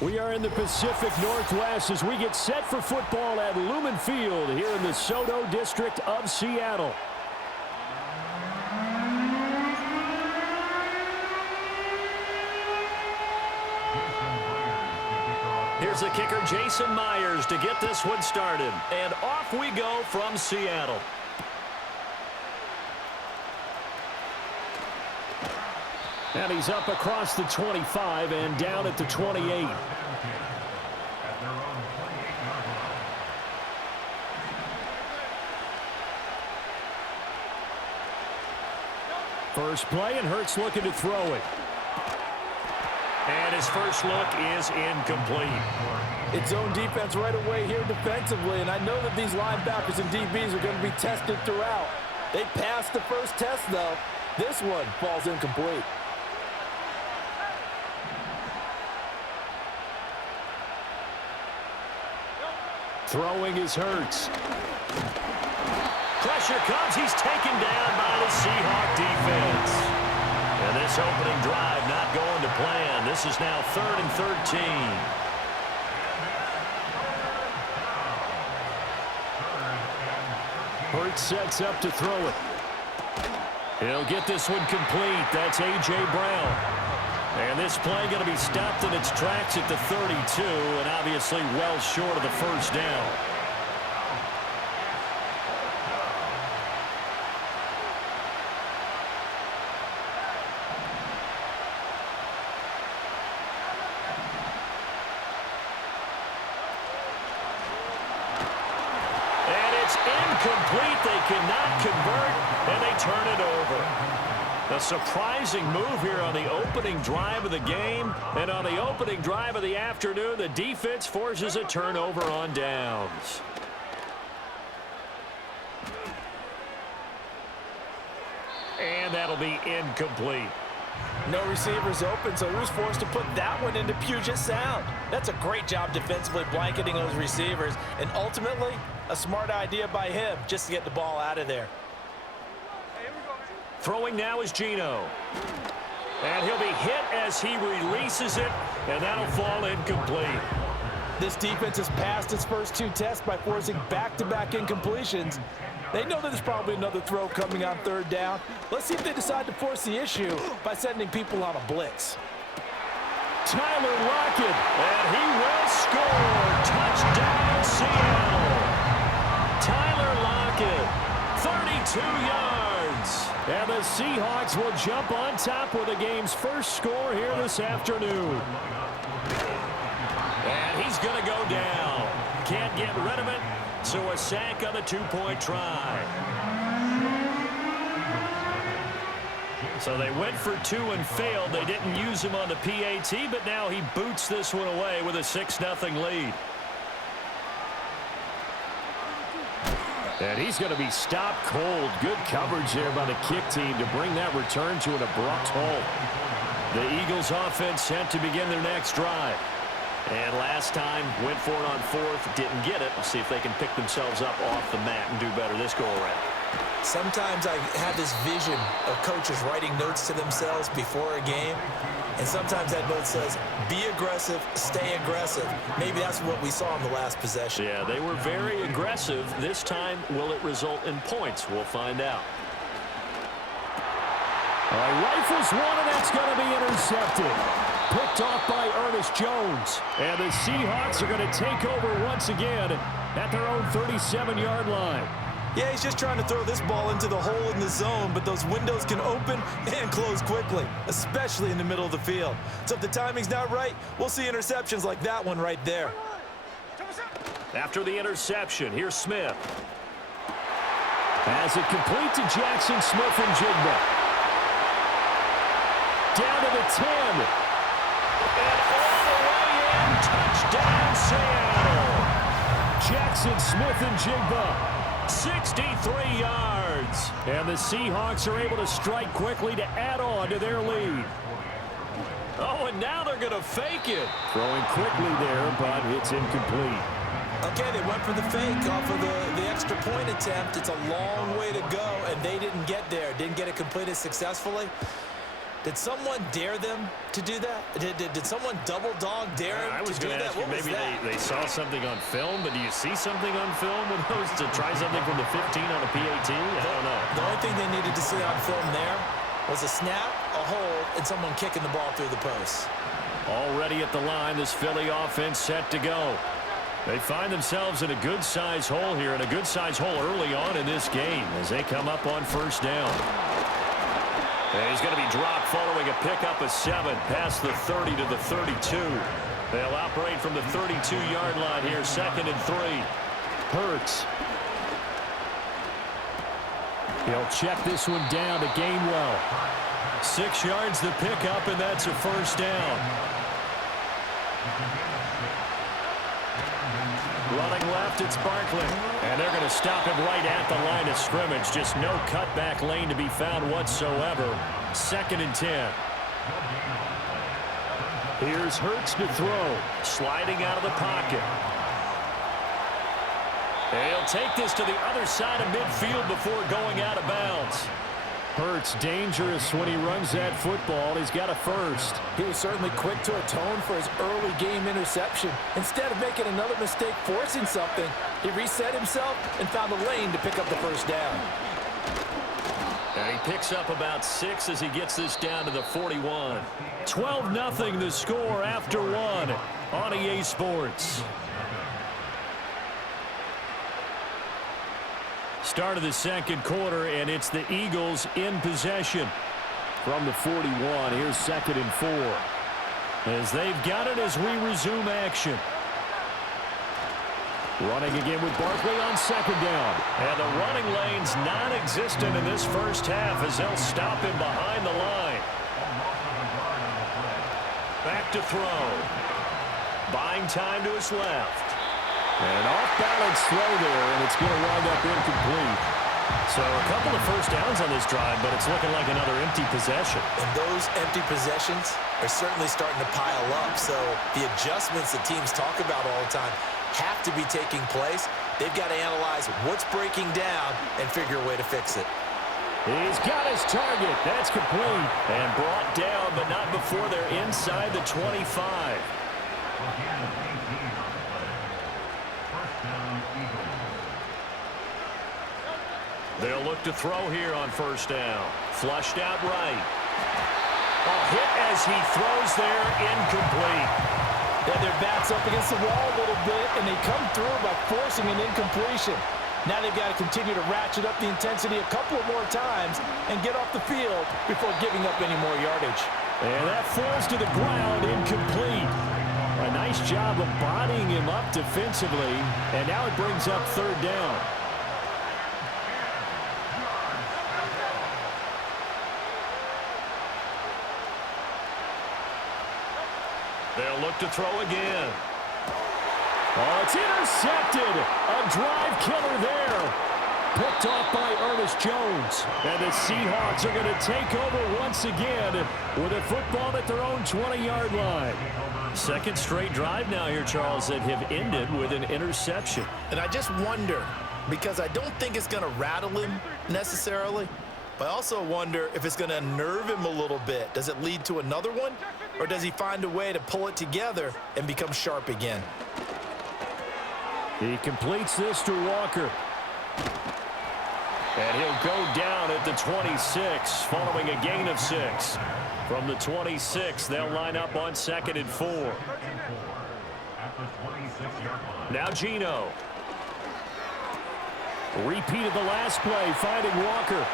We are in the Pacific Northwest as we get set for football at Lumen Field here in the Soto district of Seattle. Here's the kicker, Jason Myers, to get this one started. And off we go from Seattle. And he's up across the 25 and down at the 28. First play, and Hurts looking to throw it. And his first look is incomplete. It's zone defense right away here defensively, and I know that these linebackers and DBs are going to be tested throughout. They passed the first test, though. This one falls incomplete. Throwing is Hurts. Pressure comes. He's taken down by the Seahawk defense. And this opening drive not going to plan. This is now 3rd and 13. Hurts sets up to throw it. He'll get this one complete. That's A.J. Brown. And this play going to be stopped in its tracks at the 32, and obviously well short of the first down. And it's incomplete. They cannot convert, and they turn it over. A surprising move here on the opening drive of the game. And on the opening drive of the afternoon, the defense forces a turnover on downs. And that'll be incomplete. No receivers open, so who's forced to put that one into Puget Sound? That's a great job defensively blanketing those receivers. And ultimately, a smart idea by him just to get the ball out of there. Throwing now is Geno. And he'll be hit as he releases it, and that'll fall incomplete. This defense has passed its first 2 tests by forcing back-to-back incompletions. They know that there's probably another throw coming on 3rd down. Let's see if they decide to force the issue by sending people on a blitz. Tyler Lockett, and he will score. Touchdown, Seattle. Tyler Lockett, 32 yards. And the Seahawks will jump on top with the game's first score here this afternoon. And he's going to go down. Can't get rid of it, so a sack on the 2-point try. So they went for 2 and failed. They didn't use him on the PAT, but now he boots this one away with a 6-0 lead. And he's going to be stopped cold. Good coverage there by the kick team to bring that return to an abrupt halt. The Eagles offense set to begin their next drive. And last time, went for it on 4th, didn't get it. We'll see if they can pick themselves up off the mat and do better this go-around. Sometimes I have this vision of coaches writing notes to themselves before a game. And sometimes that note says, be aggressive, stay aggressive. Maybe that's what we saw in the last possession. Yeah, they were very aggressive. This time, will it result in points? We'll find out. All right, rifles one, and that's going to be intercepted. Picked off by Ernest Jones. And the Seahawks are going to take over once again at their own 37-yard line. Yeah, he's just trying to throw this ball into the hole in the zone, but those windows can open and close quickly, especially in the middle of the field. So if the timing's not right, we'll see interceptions like that one right there. After the interception, here's Smith. Pass it complete to Jackson Smith and Jigba. Down to the 10. And all the way in, touchdown Seattle. Jackson Smith and Jigba. 63 yards. And the Seahawks are able to strike quickly to add on to their lead. Oh, and now they're going to fake it. Throwing quickly there, but it's incomplete. Okay, they went for the fake off of the extra point attempt. It's a long way to go, and they didn't get there. Didn't get it completed successfully. Did someone dare them to do that? Did someone double dog dare them I was to do going to that? ask you, What was maybe that? they saw something on film, but do you see something on film with those to try something from the 15 on a PAT? I don't know. The only thing they needed to see on film there was a snap, a hold, and someone kicking the ball through the post. Already at the line, this Philly offense set to go. They find themselves in a good-sized hole here, and a good-sized hole early on in this game as they come up on first down. And he's going to be dropped following a pickup of 7 past the 30 to the 32. They'll operate from the 32-yard line here, 2nd and 3. Hurts. He'll check this one down to Gainwell. 6 yards the pickup, and that's a first down. Running left, it's Barkley. And they're going to stop him right at the line of scrimmage. Just no cutback lane to be found whatsoever. 2nd and 10. Here's Hurts to throw. Sliding out of the pocket. He'll take this to the other side of midfield before going out of bounds. Hurts dangerous when he runs that football. He's got a first. He was certainly quick to atone for his early game interception. Instead of making another mistake forcing something, he reset himself and found a lane to pick up the first down. And he picks up about 6 as he gets this down to the 41. 12-0 the score after 1 on EA Sports. Start of the second quarter, and it's the Eagles in possession. From the 41, here's 2nd and 4. As they've got it as we resume action. Running again with Barkley on 2nd down. And the running lane's non-existent in this first half as they'll stop him behind the line. Back to throw. Buying time to his left. And off-balance throw there, and it's going to wind up incomplete. So a couple of first downs on this drive, but it's looking like another empty possession. And those empty possessions are certainly starting to pile up. So the adjustments that teams talk about all the time have to be taking place. They've got to analyze what's breaking down and figure a way to fix it. He's got his target. That's complete. And brought down, but not before they're inside the 25. They'll look to throw here on first down. Flushed out right. A hit as he throws there, incomplete. Yeah, their back's up against the wall a little bit, and they come through by forcing an incompletion. Now they've got to continue to ratchet up the intensity a couple of more times and get off the field before giving up any more yardage. And that falls to the ground, incomplete. A nice job of bodying him up defensively, and now it brings up 3rd down. They'll look to throw again. Oh, it's intercepted. A drive killer there. Picked off by Ernest Jones. And the Seahawks are going to take over once again with a football at their own 20-yard line. 2nd straight drive now here, Charles, that have ended with an interception. And I just wonder, because I don't think it's going to rattle him necessarily, but I also wonder if it's going to unnerve him a little bit. Does it lead to another one? Or does he find a way to pull it together and become sharp again? He completes this to Walker. And he'll go down at the 26, following a gain of 6. From the 26, they'll line up on 2nd and 4. Now Geno. Repeat of the last play, finding Walker.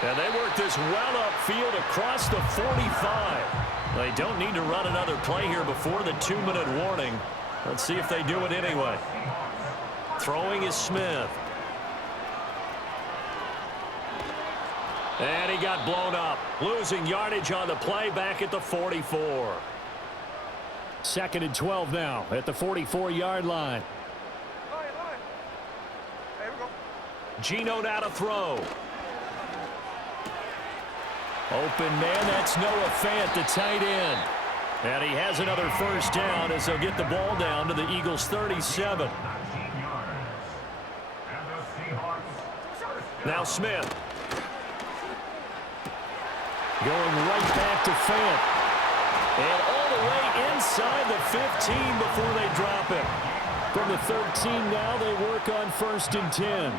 And they work this well upfield across the 45. They don't need to run another play here before the 2-minute warning. Let's see if they do it anyway. Throwing is Smith. And he got blown up. Losing yardage on the play back at the 44. 2nd and 12 now at the 44-yard line. Geno now to throw. Open man, that's Noah Fant, the tight end. And he has another first down as they'll get the ball down to the Eagles' 37. Now Smith. Going right back to Fant. And all the way inside the 15 before they drop it. From the 13 now, they work on 1st and 10.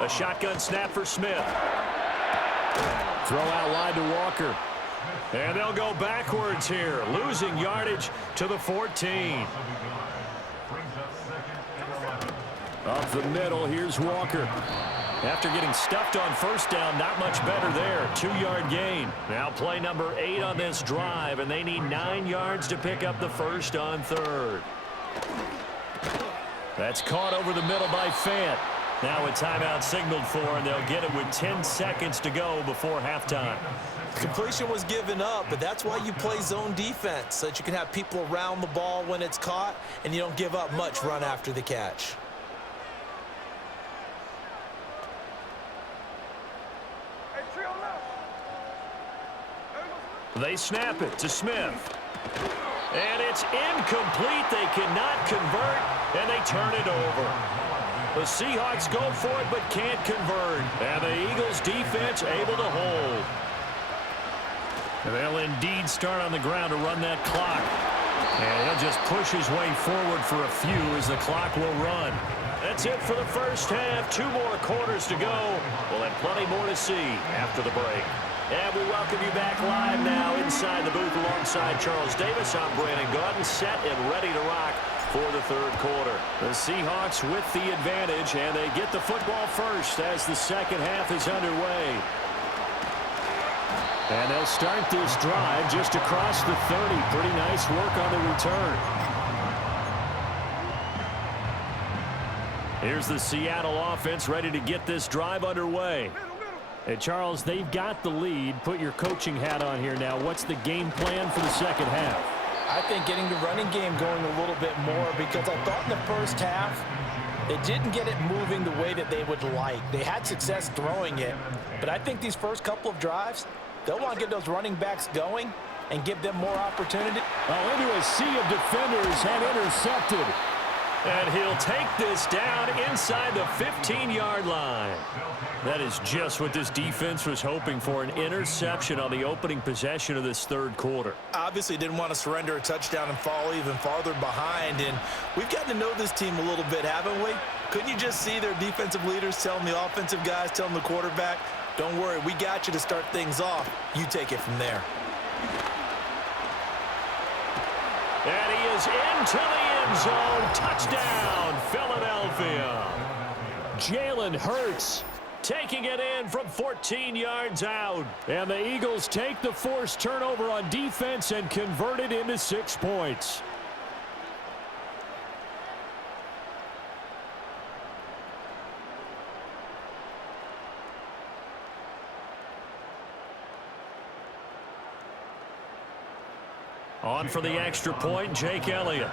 A shotgun snap for Smith. Throw out line to Walker. And they'll go backwards here, losing yardage to the 14. Up the middle, here's Walker. After getting stuffed on 1st down, not much better there. 2-yard gain. Now play number 8 on this drive, and they need 9 yards to pick up the 1st on 3rd. That's caught over the middle by Fant. Now a timeout signaled for, and they'll get it with 10 seconds to go before halftime. Completion was given up, but that's why you play zone defense, so that you can have people around the ball when it's caught, and you don't give up much run after the catch. They snap it to Smith. And it's incomplete. They cannot convert, and they turn it over. The Seahawks go for it but can't convert. And the Eagles defense able to hold. And they'll indeed start on the ground to run that clock. And he'll just push his way forward for a few as the clock will run. That's it for the first half. 2 more quarters to go. We'll have plenty more to see after the break. And we welcome you back live now inside the booth alongside Charles Davis. I'm Brandon Gaudin, set and ready to rock for the 3rd quarter. The Seahawks with the advantage, and they get the football first as the 2nd half is underway. And they'll start this drive just across the 30. Pretty nice work on the return. Here's the Seattle offense ready to get this drive underway. Hey, Charles, they've got the lead. Put your coaching hat on here now. What's the game plan for the 2nd half? I think getting the running game going a little bit more, because I thought in the first half they didn't get it moving the way that they would like. They had success throwing it, but I think these first couple of drives, they'll want to get those running backs going and give them more opportunity. Oh, into a sea of defenders and intercepted. And he'll take this down inside the 15-yard line. That is just what this defense was hoping for, an interception on the opening possession of this 3rd quarter. Obviously didn't want to surrender a touchdown and fall even farther behind, and we've gotten to know this team a little bit, haven't we? Couldn't you just see their defensive leaders telling the offensive guys, telling the quarterback, don't worry, we got you to start things off. You take it from there. And he is into the end zone. Touchdown, Philadelphia. Jalen Hurts taking it in from 14 yards out. And the Eagles take the forced turnover on defense and convert it into 6 points. On for the extra point, Jake Elliott.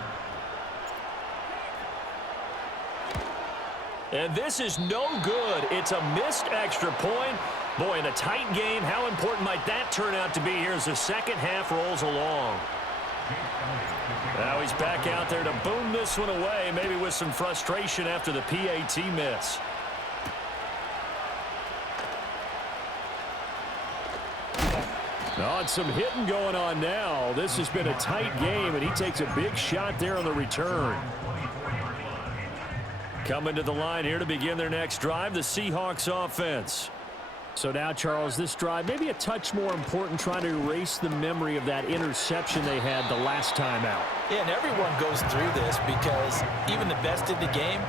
And this is no good. It's a missed extra point. Boy, in a tight game, how important might that turn out to be here as the 2nd half rolls along? Now he's back out there to boom this one away, maybe with some frustration after the PAT miss. Oh, and some hitting going on now. This has been a tight game, and he takes a big shot there on the return. Coming to the line here to begin their next drive, the Seahawks offense. So now, Charles, this drive maybe a touch more important, trying to erase the memory of that interception they had the last time out. Yeah, and everyone goes through this, because even the best in the game,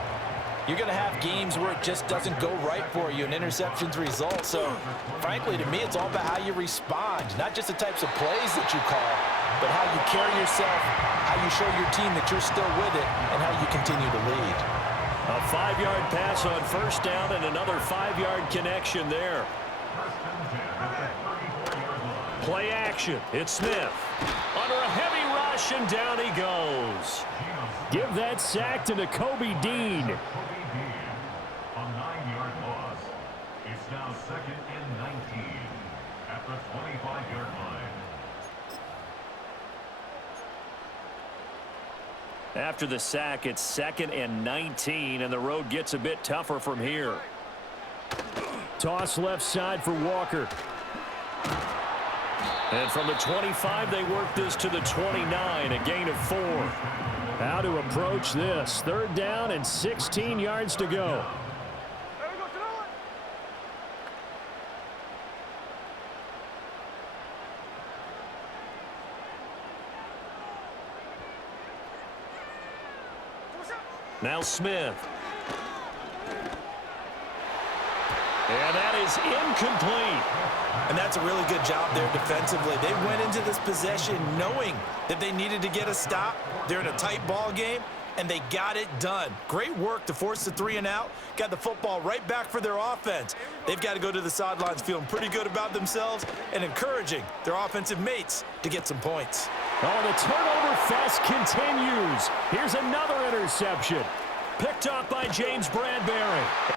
you're going to have games where it just doesn't go right for you, and interceptions result. So, frankly, to me, it's all about how you respond, not just the types of plays that you call, but how you carry yourself, how you show your team that you're still with it, and how you continue to lead. A 5-yard pass on 1st down and another 5-yard connection there. Play action. It's Smith. Under a heavy rush, and down he goes. Give that sack to Nakobe Dean. A 9-yard loss. It's now 2nd and 19 at the 25-yard line. After the sack, it's 2nd and 19, and the road gets a bit tougher from here. Toss left side for Walker. And from the 25, they work this to the 29, a gain of 4. How to approach this? 3rd down and 16 yards to go. Now Smith. And that is incomplete. And that's a really good job there defensively. They went into this possession knowing that they needed to get a stop. They're in a tight ball game, and they got it done. Great work to force the 3 and out. Got the football right back for their offense. They've got to go to the sidelines feeling pretty good about themselves and encouraging their offensive mates to get some points. Oh, the turnover fest continues. Here's another interception. Picked up by James Bradbury.